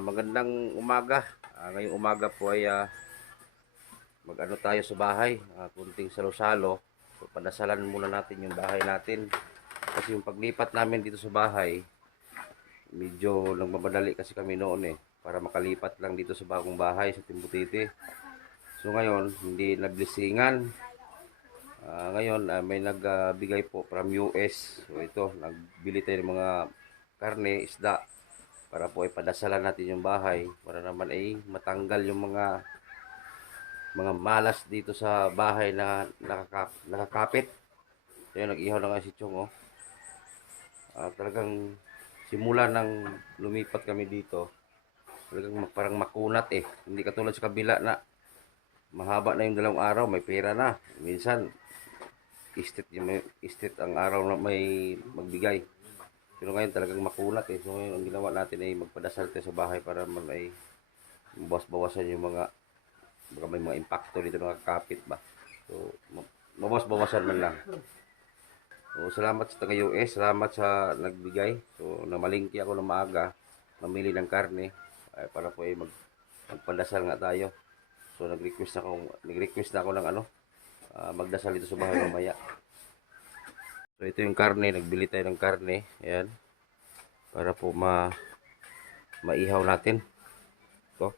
Magandang umaga. Ngayong umaga po ay mag-ano tayo sa bahay. Kunting salo-salo. So, padasalan muna natin yung bahay natin. Kasi yung paglipat namin dito sa bahay, medyo nagmamadali kasi kami noon para makalipat lang dito sa bagong bahay sa Timbutiti. So ngayon, hindi nagblisingan. Ngayon, may nagbigay po from US. So ito, nagbili tayo ng mga karne, isda, para po ay padasalan natin yung bahay para naman ay matanggal yung mga malas dito sa bahay na nakakapit. So yun, nag-ihaw na nga si Chong, oh. Talagang simula nang lumipat kami dito, talagang parang makunat hindi katulad sa kabila na mahaba na yung 2 araw, may pera na. Minsan istit ang araw na may magbigay. Pero ngayon talagang makunat So ngayon ang ginawa natin ay magpadasal tayo sa bahay para man ay bawas-bawasan yung baka may mga impacto dito nakakapit ba. So mabawas-bawasan man lang. So salamat sa taga US, salamat sa nagbigay. So namalingki ako ng maaga, mamili ng karne para po ay magpadasal nga tayo. So nag-request na ako ng magdasal dito sa bahay mamaya. So ito yung karne, nagbili tayo ng karne, ayan. Para po maihaw natin. Ito.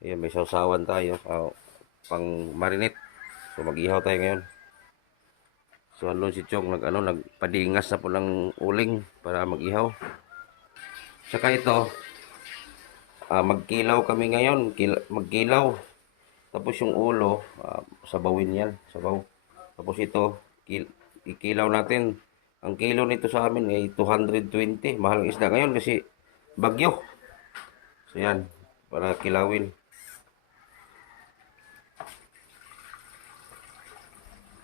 Ayan, may sausawan tayo, pang marinate. So mag-ihaw tayo ngayon. So andun si Chong nagpadingas na po ng uling para mag-ihaw. Saka ito, magkilaw kami ngayon, magkilaw. Tapos yung ulo, sabawin yan, sabaw. Tapos ito, ikilaw natin. Ang kilo nito sa amin ay 220. Mahal ang isda ngayon kasi bagyo. So yan, para kilawin.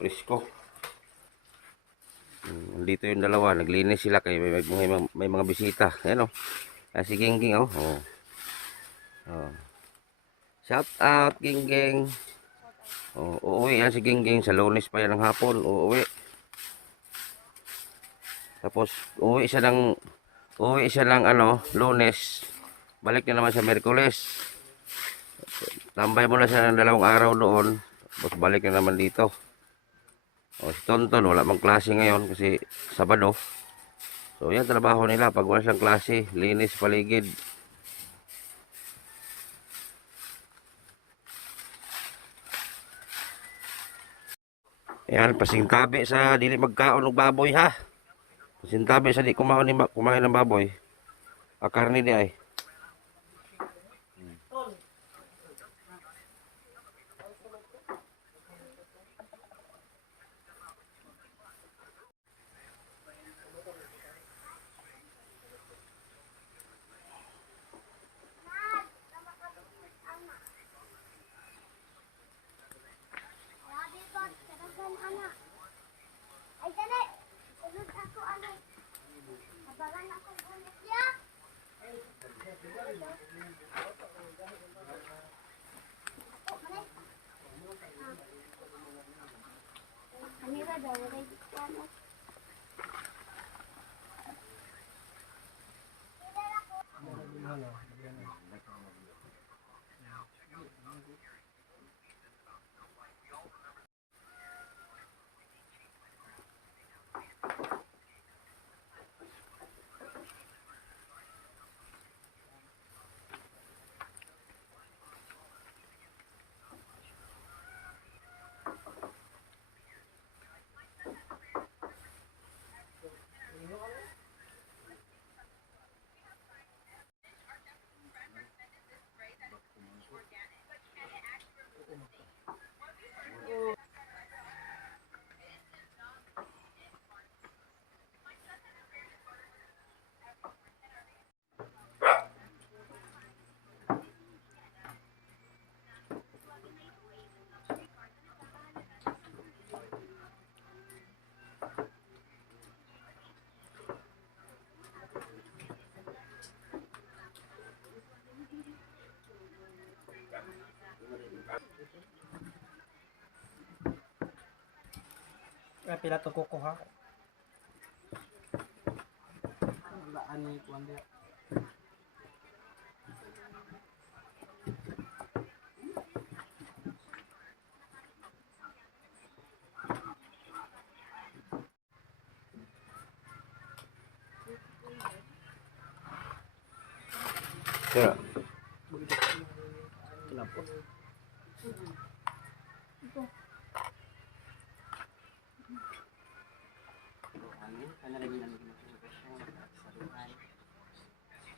Presko. Dito yung dalawa, naglinis sila kay may mga bisita. Ayan o. Si Gingging o. Shout out Gingging. Uuwi yan si Gingging. Sa Lunes pa yan ng hapon. Uuwi. Tapos uuwi siya ng Lunes. Balik na naman sa Miyerkules. Tambay muna siya ng 2 araw doon. Tapos balik na naman dito. Si Tonton wala mang klase ngayon kasi Sabado. So yan trabaho nila pag wala siyang klase, linis paligid. Ayan, pasintabi sa dili magkaon ng baboy ha. Pasintabi sa di kumain ng baboy. Karne di ay. Pila to kukuha. Ani kuan dia. Kaya, Tinapos. Amin. Panalangin namin ginagawa sa buhay.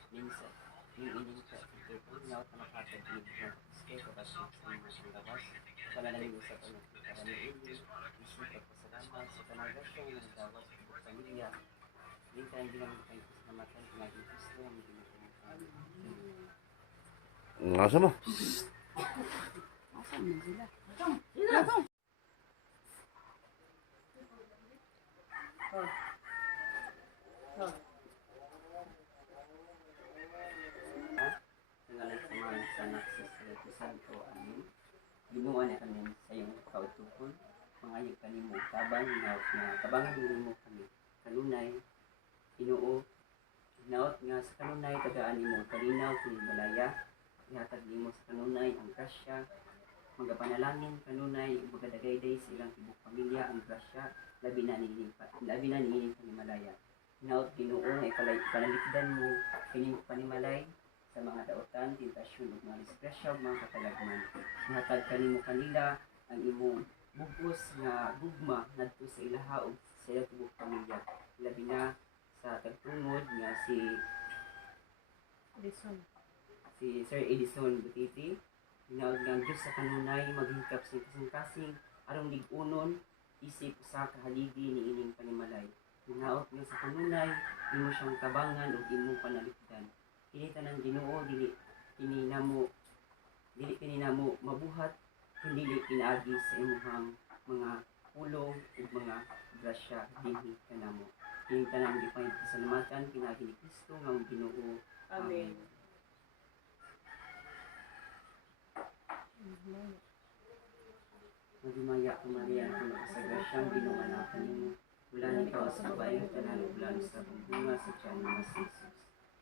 Minsan, yung ining sa pagkakon, naot na makatag ni Bishop Iske, kapasok sa mga gawas. Panalangin sa panagkaramiin, isip at pasalamat sa panagasyon ng gawas sa buong pamilya. Minsan, hindi naman kayo pasalamatan, pinaging Kristo, ang ginagawa. ngasa mo? Asan mo sila? Ngalan sa mga sanak sa Espiritu Santo. Amin. Ginuha na kami sa iyong kautukon. Mangayag kanimo tabang na tabangan mo kami. Kanunay, Ginoo, naot nga sa kanunay tagaan nimo kalinaw kung balaya. Ihatag nimo sa kanunay ang grasya. Magapanalangin kanunay magadagayday sa ilang tibok pamilya ang grasya. Labi na niining panimalaya. Naot Ginoo nga panalikdan mo kining panimalay sa mga daotan, tentasyon ug mga disgrasya ug mga katalagman. Ihatag kanimo kanila ang imong bugos nga gugma ngadto sa ilaha ug sa ilang tibok pamilya. Labi na sa tagtungod nga si Sir Edison Butiti. Hinaud nga ang Diyos sa kanunay maghingkap sa kasing-kasing arong ligunon isip sa kahaligi ni ining panimalay. Hinaot nga sa kanunay imo siyang tabangan ug imong panalikdan. Kini tanang Ginoo dili kini namo mabuhat kundi pinaagi sa imong mga pulong ug mga grasya dinhi kanamo. Kini tanang gipay pasalamatan pinaagi ni Kristo nga ang Ginoo. Amen. Magimaya ka Maria, kung nakasagrasyang Ginoo anak kanimo. Bulan ikaw sa babae ng tanan, bulan sa pambunga sa tiyan mo si Jesus.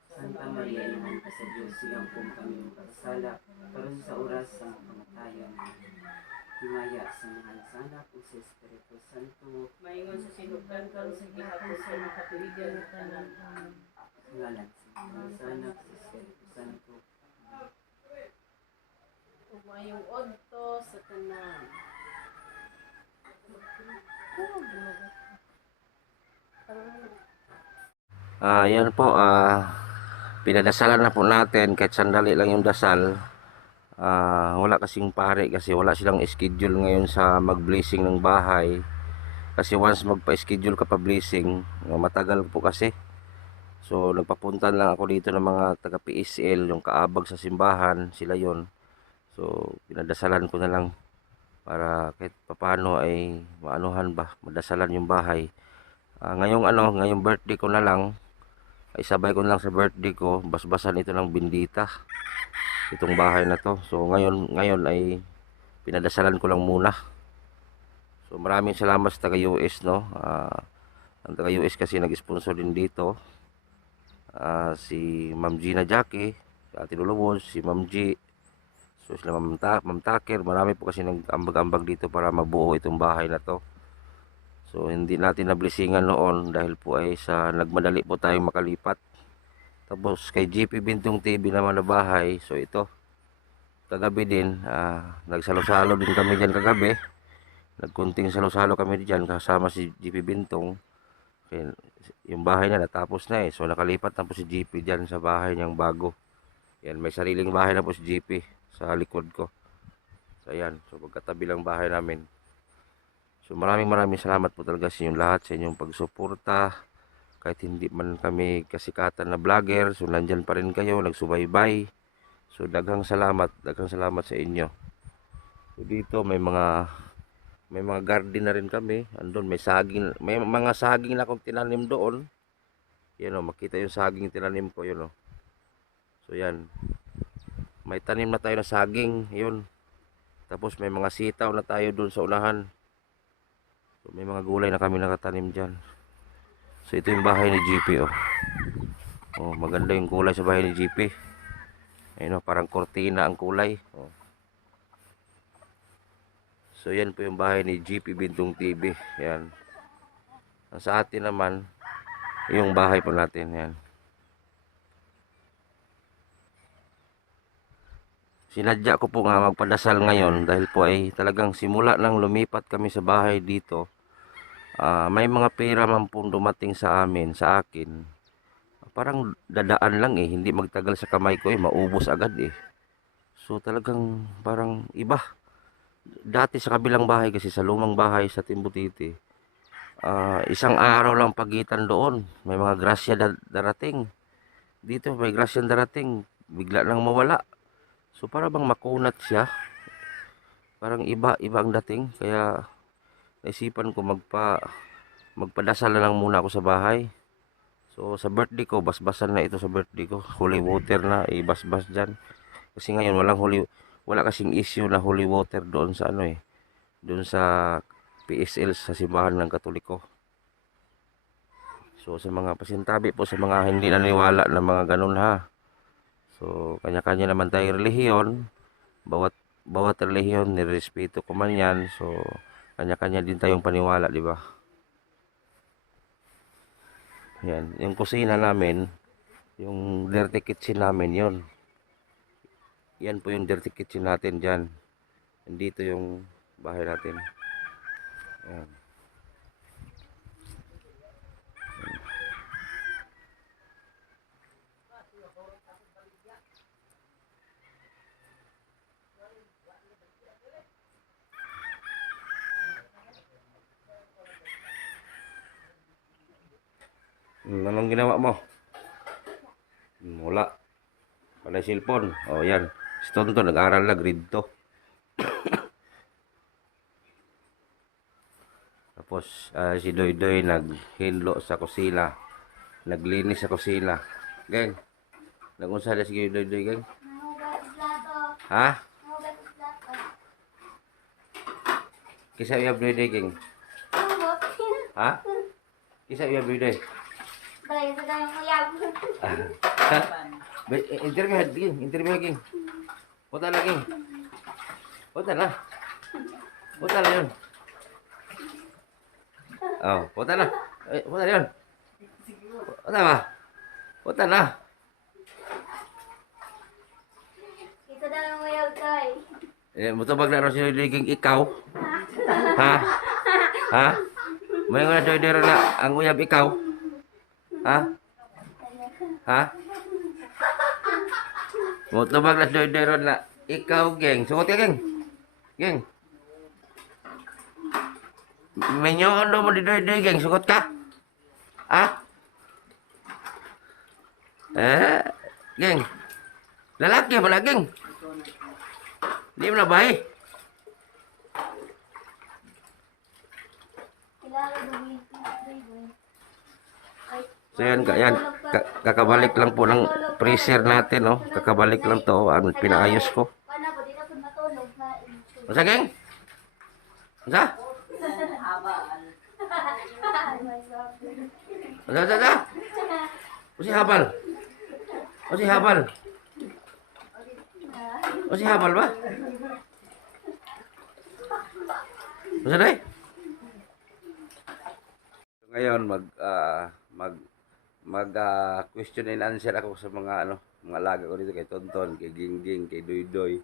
Santa Maria, inahan ka sa Diyos, silang kong kami magkasala, karon sa oras sa kamatayan. Himaya sa mga anak o sa Espiritu Santo, Maingon sa sinukan karon sa gihapon sa makatuigan ng tanan. ngalan sa mga anak sa Espiritu Santo. Ug mayong odto sa tanan. Yan po, pinadasalan na po natin kahit sandali lang yung dasal. Wala kasing pare kasi wala silang schedule ngayon sa mag-blessing ng bahay. Kasi once magpa-schedule ka pa blessing, matagal po kasi. So nagpapunta lang ako dito ng mga taga PSL, yung kaabag sa simbahan, sila yon. So pinadasalan ko na lang para kahit papano ay maanuhan ba, madasalan yung bahay. Ngayong birthday ko na lang, ay sabay ko na lang sa birthday ko, basbasan ito ng bindita. Itong bahay na to. So ngayon ay pinadasalan ko lang muna. So maraming salamat sa taga US, no. Ang taga US kasi nag-sponsor din dito. Si Ma'am Gina Jackie, Ate Lulubos, si Ma'am G. So sila Ma'am Taker, marami po kasi nag-ambag-ambag dito para mabuo itong bahay na to. So hindi natin nablisingan noon dahil po ay sa nagmadali po tayong makalipat. Tapos kay GP Bintong TV naman na bahay. So ito, kagabi din, nagsalo-salo din kami dyan kagabi. Nagkunting salo-salo kami dyan kasama si GP Bintong. Kaya, yung bahay na natapos na eh. So nakalipat na po si GP dyan sa bahay niyang bago. Yan, may sariling bahay na po si GP sa likod ko. So ayan, so pagkatabi lang bahay namin. So maraming salamat po talaga sa inyong lahat, sa inyong pagsuporta. Kahit hindi man kami kasikatan na vlogger, so nandyan pa rin kayo, nagsubaybay. So daghang salamat sa inyo. So dito may mga garden na rin kami. Andun may mga saging na akong tinanim doon. Yan o, makita yung saging tinanim ko, yun o. So yan. May tanim na tayo na saging, yun. Tapos may mga sitaw na tayo doon sa unahan. So may mga gulay na kami nakatanim dyan. So ito yung bahay ni GP, oh. Oh, maganda yung kulay sa bahay ni GP. Ayun, oh, parang kortina ang kulay, oh. So yan po yung bahay ni GP Bintong TV. Yan. Sa atin naman, yung bahay po natin, yan. Sinadya ko po nga magpadasal ngayon dahil po ay talagang simula nang lumipat kami sa bahay dito. May mga pera man po dumating sa amin, sa akin. Parang dadaan lang eh, hindi magtagal sa kamay ko eh, maubos agad eh. So talagang parang iba. Dati sa kabilang bahay kasi sa lumang bahay sa Timbutiti, isang araw lang pagitan doon. May mga grasya darating. Dito may grasya darating, bigla nang mawala. So para bang makunat siya. Parang iba ang dating. Kaya naisipan ko magpadasal na lang muna ako sa bahay. So sa birthday ko, basbasan na ito sa birthday ko. Holy water na, ibasbas dyan. Kasi ngayon wala kasing issue na holy water doon sa doon sa PSL sa simbahan ng Katoliko. So sa mga pasintabi po, sa mga hindi naniwala na mga ganun ha. So kanya-kanya naman tayong relihiyon. Bawat relihiyon nirespeto ko man yan. So kanya-kanya din tayong paniwala, di ba? Yan, yung kusina namin, yung dirty kitchen namin yon. Yan po yung dirty kitchen natin dyan. Dito yung bahay natin. Ayan. Anong ginawa mo? Wala. Wala cellphone. O yan. Si Tonton nag-aaral na grade 2. Tapos si Doydoy naghinlo sa kusina. Naglinis sa kusina. Geng. Nagunsa na si Doydoy, geng? Ha? Kisa iya Doydoy, geng? Ha? Kisa iya Doydoy? Interview lagi. Punta lagi. Punta na yun. Oh, punta na. Punta na yun. Punta ba? Punta na. Ito na lang mayaw kay. Mutubag na rin si Liging ikaw. Ha? Ha? May nga doy-doy na ang uyab ikaw. Ha? Ha? Mutubag na doy-doy na ikaw, geng. Sugot ka, geng. Geng. May nyoon mo di doy-doy, geng. Sugot ka. Ha? Geng. Lalaki mo na, geng. Hindi mo na bahay. So yan, kakabalik lang po ng freezer natin, no? Kakabalik lang to, pinaayos ko. Masa, geng? Masa? Masa? Masa habal? Masa habal? Masa habal ba? Masa day? Ngayon question and answer ako sa mga mga alaga ko dito kay Tonton, kay Gingging, kay Doydoy.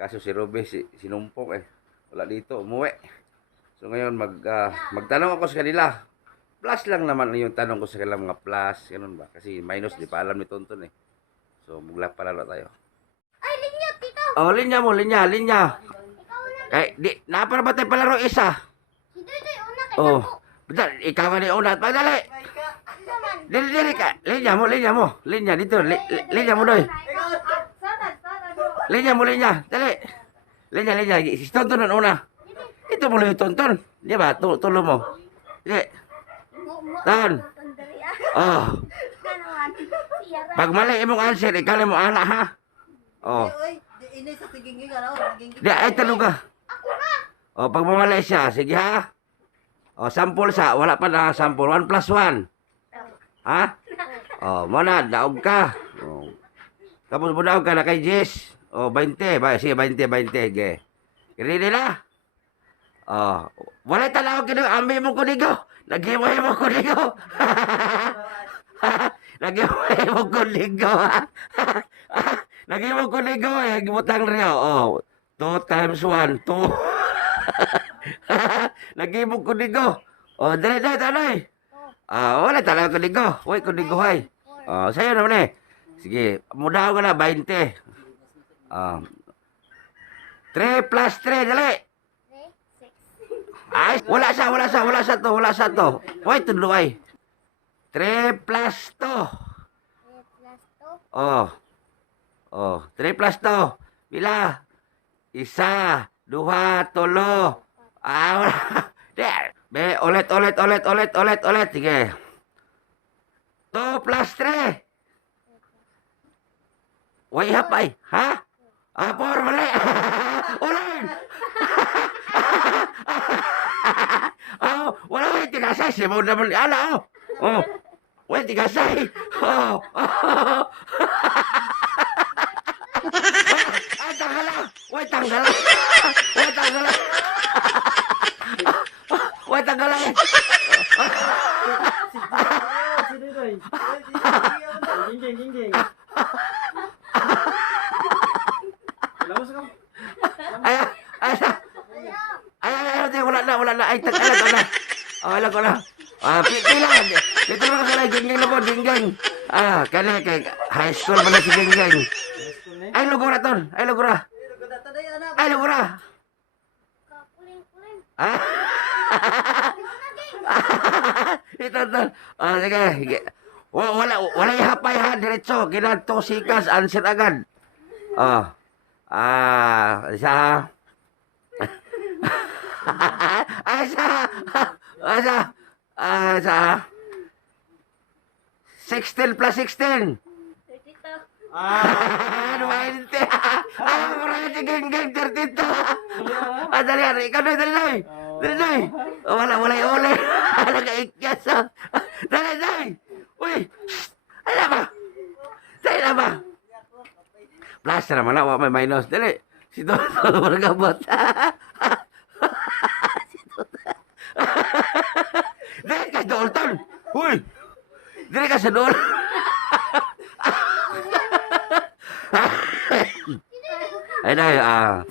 Kaso si Robe sinumpong wala dito, umuwi. So ngayon magtanong ako sa kanila. Plus lang naman yung tanong ko sa kanila, mga plus, ganun ba? Kasi minus di pa alam ni Tonton eh. So mugla palalo tayo. Ay, linya, tito! Oh, linya mo, linya. Kay di napara ba tayo palaro isa? Si Doydoy, una kay Oh. Betul, ikaw man yung unat. Pagdali. Dili ka. Linya mo. Linya dito. Linya mo, Doy. Linya mo. Dali. Linya. Si Tonton ang una. Ito mo yung Tonton. Di ba? Tulo mo. Dili. Tahan. Oh. Pag mali imong answer, ikaw na mo ana, ha? Oh. Di, ay tanong ka. Oh, pag mamali siya, sige ha? O, sample sa, wala pa na sample. 1 plus 1. Ha? O, muna, daog ka. O. Tapos mo daog ka na kay Jess. O, 20. Sige, 20. Ge. Kini nila? O, wala talawag ka na, ambi mo kunigo. Nag-iway mo kunigo. Nag-iway mo kunigo, ha? Lagi mo kunigo, gibutang rin. Oh, 2 times 1, 2. Lagi mo kunigo. Oh, dali, tanay. Wala talaga kunigo. Uy, kunigo, hay. Sa'yo naman eh. Sige, mudahan ko na, 20. 3 plus 3, dali. 6. Ay, wala sa to. Uy, tuloy. 3 plus 2. 3 plus 3 plus 2. Bila? 1, 2, 3. Wala. Be, ulit. Sige. 2 plus 3. Uy, hapay. Ha? 4, mali. Ulit. Wala ko yung tigasay. Simaw naman. Wala tigasay. Tanggalan. Si Doy. Gingging. Lawas ka. Wala na. Ay, wala ko na. Pila. Dito lang ka lang, gingging na po, gingging. Kaya high school ba na si gingging? Ay, lugura ton. Ay, lugura. Kuling. Ito. Sige. Wala yung hapay ha, diretso. Ginanto sikas, answer agad. Isa. Isa. 16 plus 16. 32. Ano ba yun? Marami si Geng, 32. Dali. Ikaw dali. Wala yung uli. Nag-aikyas. Dali. Uy. Ay na ba? Plus na naman ako, may minus. Dali. Si Toto maragabot. Dali ka sa Dalton. Uy. Dali ka sa Dalton. Ay na,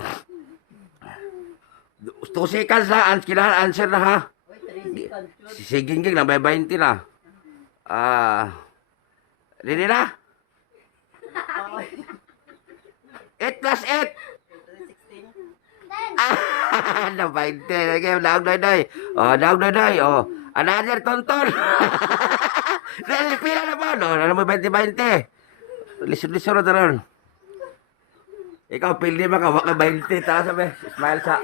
2 seconds na, kailangan answer na ha. Si Gingging na, may 20 na. Ready na? 8 plus 8. Na 20. Okay, daog doy. Doy. Another tonton. Pila na po. Ano mo 20. Lisod na ron. Ikaw, pildi ba ka? Waka 20. Tara sabi. Smile sa.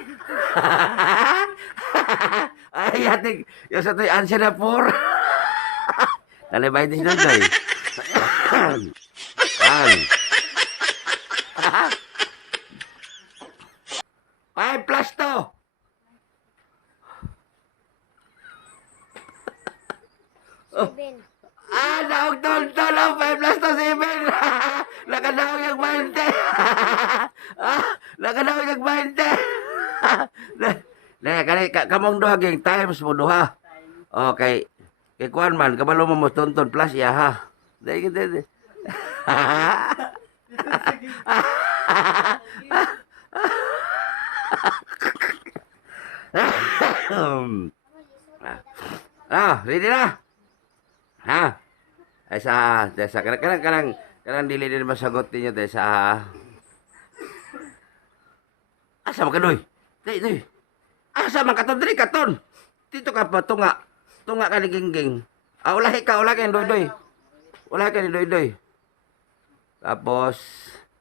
Ay, ating. Yung sa to'y answer na 4. Dali 20 si Doy. 5 plus 2. Daog tonton. 5 plus 2, 7. Nakadaog yung 20. Nakadaog yung 20. Kamong duha ging times mo duha. Okay. Kay kuan man kabalo mo tonton plus ya ha. Dai. Ready na? Ha? Ay sa kanang dili din masagot ninyo dahil sa asa man kadoy? Dai. Asa man katon dili katon. Dito ka pa tunga ka ni Gingging. Ulahi ka ni Doy. Ulahi ka ni Doy. Tapos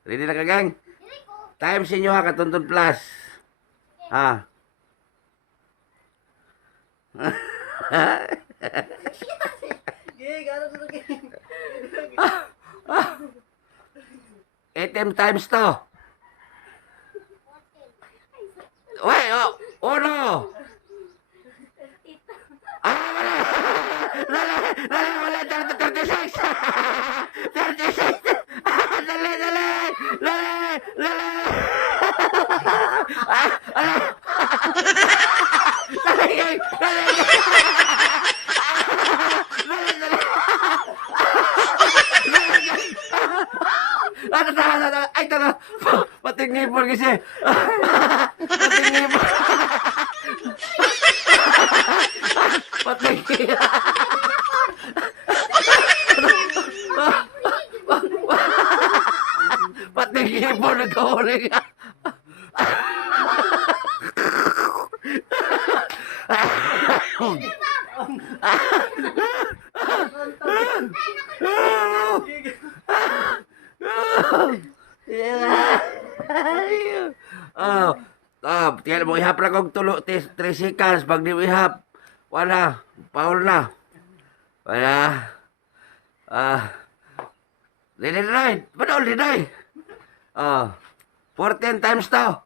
ready na ka gang? Times inyo ha katonton plus. Ha? 8 times to. Wait, uno. Wala, 36. 36. Dali. Ay, tara. Pating ngipon kasi. Pating ngipon. Pating Pating ngipon nagkauling. Tiyan mo ihap na kong tulo, 3 seconds. Pag di mo ihap, wala, paul na. Wala. Dinay, padol, dinay. 14 times to.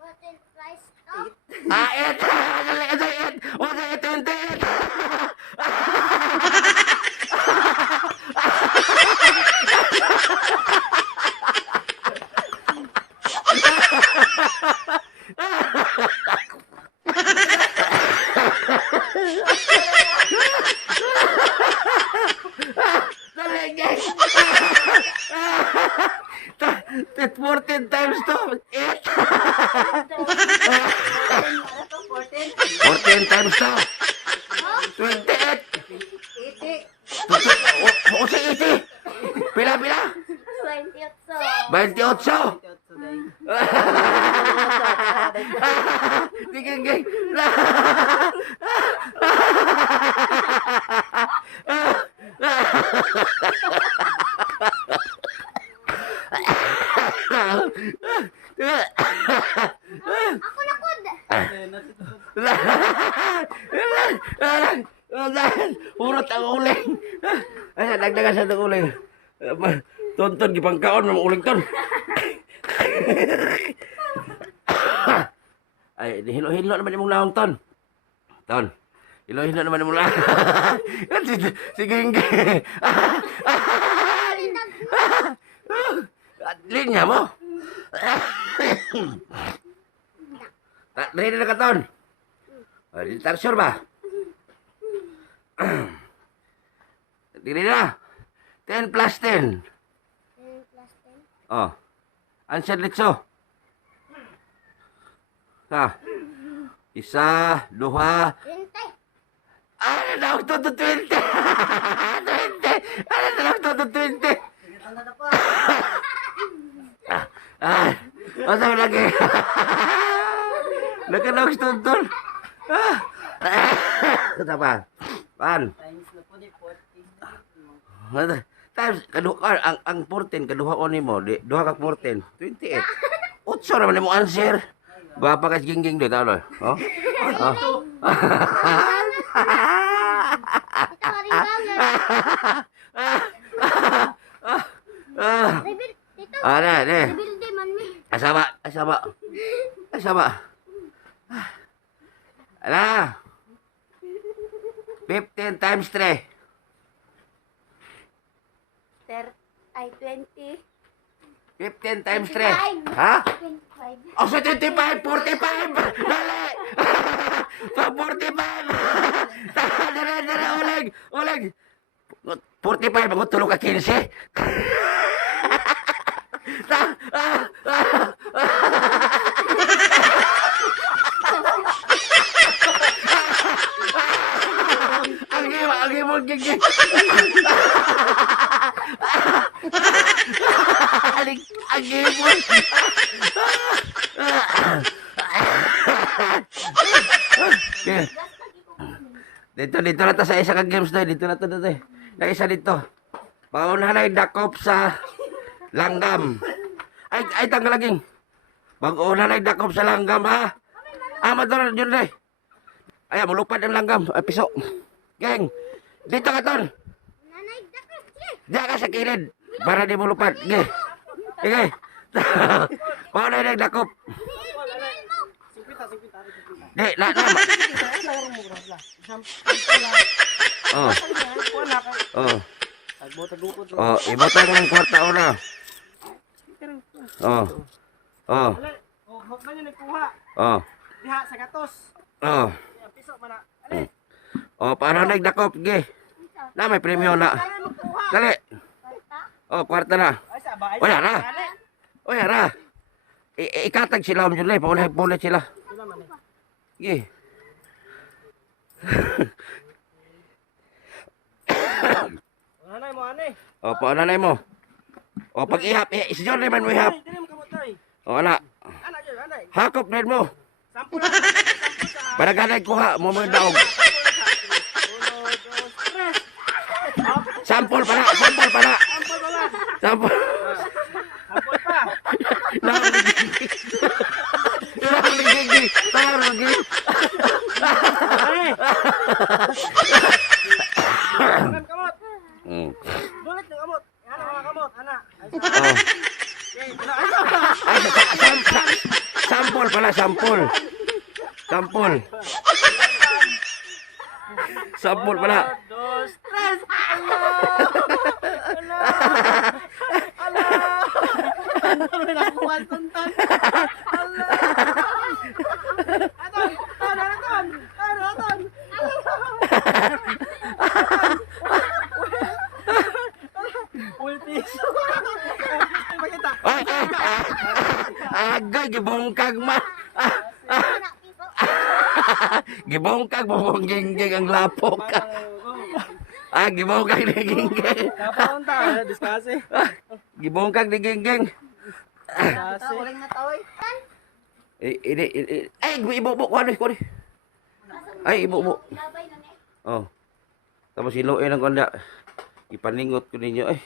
What in price to? 8. Wala, 28. That's 14 times to 8. 14 times to 28. O si 80. Pila. 28. Tingin. Ako na kod. Urot ang uling. Ay, dagdagan sa itong uling. Tonton, gipangkaon ng uling ton. Ay, hilo-hilo naman yung laong ton. Ton, hilo-hilo naman yung laong. Sige. Linya mo. Ready na ka, Ton? Sure ba? Ready na? 10 plus 10. 10 plus 10. Oh. Answer litso. Ha. Isa, duha. 20. Ano na ako to 20? 20. Ano na ako to 20? Masa mo lagi? Nakalaw si Tonton. Kata pa? Pan? Times, ang 14, kaduha ko ni mo, duha ka 14, 28. Utso naman mo answer. Gwapa ka gingging dito, ano? Oh? Ito ka rin ganger. Reveal. Dito. Ne. Reveal di man mi. Asama. Ala. 15 times 3. 20. 15 times 3. Ha? 25. Oh, sa 25, 45! Dali! Sa 45! Dali, uling! 45, ako tulog ka 15. Ang gimong giging. Ang gimong. Dito na to sa isa ka games na. Dito na to. Na isa dito. Paunahan na yung dakop sa langgam. Ay, tanggal laging. Mag-una na yung dakop sa langgam, ha? Madara, yun na. Ay, mulupad ang langgam. Ay, piso. Geng, dito ka, Ton. Nanay dakot. Diyan ka sa kilid. Para di mulupad. Ge. Ge. Pauna na yung dakop. Di, na. Oh. Ibutang ng kwarta una. Oh. Hok na niya nagkuha. Diha sa gatos. Piso man na. Ale. Paano nagdakop, ge? Na, may premyo na. Kaya magkuha. Dali. Oh, kwarta na. Ay, sa bahay. Wala na. Dali. Oy, ara. Ikatag sila om Junlay, paulit sila. Sila man eh. Sige. Nanay mo, ani. O, paananay mo. O, pag ihap, si John naman mo ihap. Dili mo kamot tayo. O, ana. Ana, yun, anay. Hakop na mo. Sampo na. Sampo sa... Panaganay ko ha, mo mga daog. Uno, dos, tres. Sampol pala, sampol pala. Sampo ba lang? Sampol. Sampo pa. Narugigi. Narugigi. Ay! Kamot, kamot. Dulit ng kamot. Ana, mga kamot. Ana. Ay, sa... Oh. Okay, ay, sa... Ay, sampol pala, sampol. Sampol. Sampol pala. Uno, dos, tres. Ala! Ala! Ala! Ano na kuha tuntan? Ala! Aton! Aton! Aton! Aton! Full piso. Pakita. Agay, gibongkag ma. Anak piso. Gibongkag, bubongging ang lapok. Gibongkag ni gingging. Kapunta, diskase. Gibongkag ni gingging. Diskase. Uling na taway. Ay, ibubo ko ano ko ni. Ay, ibubo. Labay na ni. Oh. Tapos iluin ang kanya. Ipaningot ko ninyo. Ay.